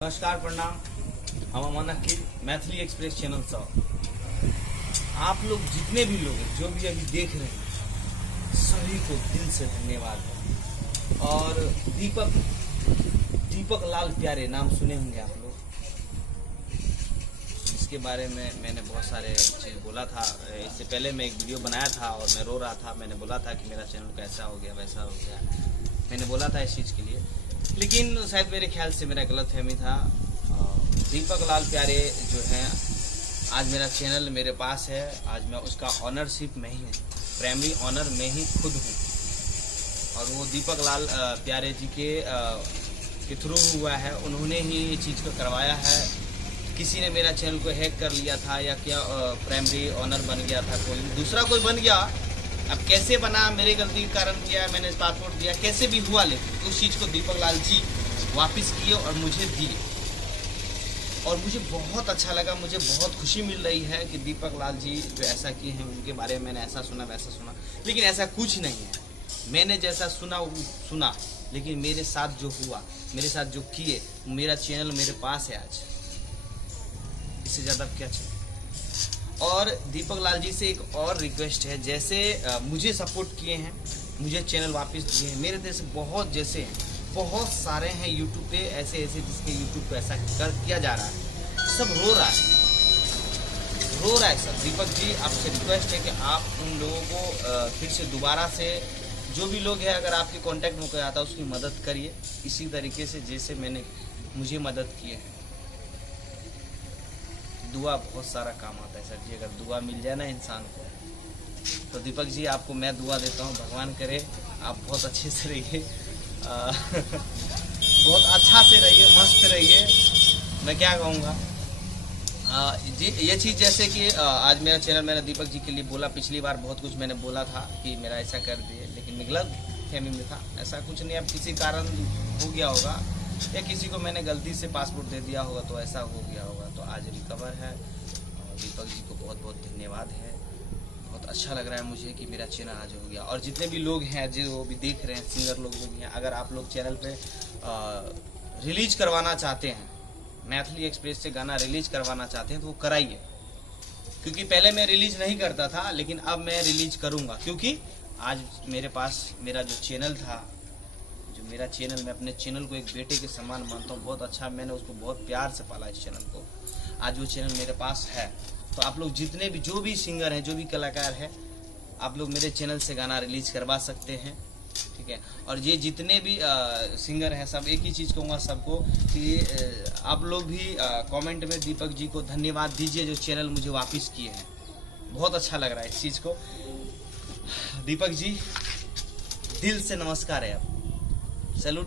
नमस्कार प्रणाम। हम माना कि मैथिली एक्सप्रेस चैनल से आप लोग जितने भी लोग हैं जो भी अभी देख रहे हैं सभी को दिल से धन्यवाद है। और दीपक लाल प्यारे नाम सुने होंगे आप लोग, इसके बारे में मैंने बहुत सारे चीज़ बोला था। इससे पहले मैं एक वीडियो बनाया था और मैं रो रहा था। मैंने बोला था कि मेरा चैनल कैसा हो गया वैसा हो गया, मैंने बोला था इस चीज़ के लिए, लेकिन शायद मेरे ख्याल से मेरा गलतफहमी था। दीपक लाल प्यारे जो हैं, आज मेरा चैनल मेरे पास है। आज मैं उसका ऑनरशिप में ही हूँ, प्राइमरी ऑनर में ही खुद हूँ। और वो दीपक लाल प्यारे जी के थ्रू हुआ है, उन्होंने ही ये चीज़ को करवाया है। किसी ने मेरा चैनल को हैक कर लिया था या क्या प्राइमरी ऑनर बन गया था, कोई दूसरा कोई बन गया। अब कैसे बना, मेरी गलती के कारण किया, मैंने पासपोर्ट दिया, कैसे भी हुआ, लेकिन उस चीज़ को दीपक लाल जी वापस किए और मुझे दिए। और मुझे बहुत अच्छा लगा, मुझे बहुत खुशी मिल रही है कि दीपक लाल जी जो ऐसा किए हैं उनके बारे में मैंने ऐसा सुना वैसा सुना, लेकिन ऐसा कुछ नहीं है। मैंने जैसा सुना वो सुना, लेकिन मेरे साथ जो हुआ, मेरे साथ जो किए, मेरा चैनल मेरे पास है आज, इससे ज़्यादा क्या चाहिए। और दीपक लाल जी से एक और रिक्वेस्ट है, जैसे मुझे सपोर्ट किए हैं, मुझे चैनल वापस दिए हैं, मेरे जैसे बहुत जैसे हैं, बहुत सारे हैं यूट्यूब पे ऐसे जिसके यूट्यूब पे ऐसा किया जा रहा है, सब रो रहा है सब। दीपक जी आपसे रिक्वेस्ट है कि आप उन लोगों को फिर से दोबारा से, जो भी लोग हैं, अगर आपके कांटेक्ट में कोई आता है उसकी मदद करिए इसी तरीके से जैसे मुझे मदद किए है। दुआ बहुत सारा काम आता है सर जी, अगर दुआ मिल जाए ना इंसान को, तो दीपक जी आपको मैं दुआ देता हूँ, भगवान करे आप बहुत अच्छे से रहिए, बहुत अच्छा से रहिए, मस्त रहिए। मैं क्या कहूँगा जी, ये चीज़ जैसे कि आज मेरा चैनल मैंने दीपक जी के लिए बोला, पिछली बार बहुत कुछ मैंने बोला था कि मेरा ऐसा कर दिए, लेकिन मैं गलतफहमी में था, ऐसा कुछ नहीं। अब किसी कारण हो गया होगा या किसी को मैंने गलती से पासपोर्ट दे दिया होगा तो ऐसा हो गया होगा, तो आज रिकवर है। और दीपक जी को बहुत बहुत धन्यवाद है। बहुत अच्छा लग रहा है मुझे कि मेरा चैनल आज हो गया। और जितने भी लोग हैं जो भी देख रहे हैं, सिंगर लोग जो भी हैं, अगर आप लोग चैनल पे रिलीज करवाना चाहते हैं, मैथिली एक्सप्रेस से गाना रिलीज करवाना चाहते हैं तो वो कराइए, क्योंकि पहले मैं रिलीज नहीं करता था, लेकिन अब मैं रिलीज करूँगा, क्योंकि आज मेरे पास मेरा जो चैनल था, मेरा चैनल, मैं अपने चैनल को एक बेटे के समान मानता हूँ। बहुत अच्छा, मैंने उसको बहुत प्यार से पाला इस चैनल को। आज वो चैनल मेरे पास है, तो आप लोग जितने भी जो भी सिंगर हैं, जो भी कलाकार हैं, आप लोग मेरे चैनल से गाना रिलीज करवा सकते हैं, ठीक है। और ये जितने भी सिंगर हैं, सब एक ही चीज़ कहूँगा सबको कि आप लोग भी कमेंट में दीपक जी को धन्यवाद दीजिए जो चैनल मुझे वापस किए हैं। बहुत अच्छा लग रहा है इस चीज़ को। दीपक जी दिल से नमस्कार है, आप सैल्यूट।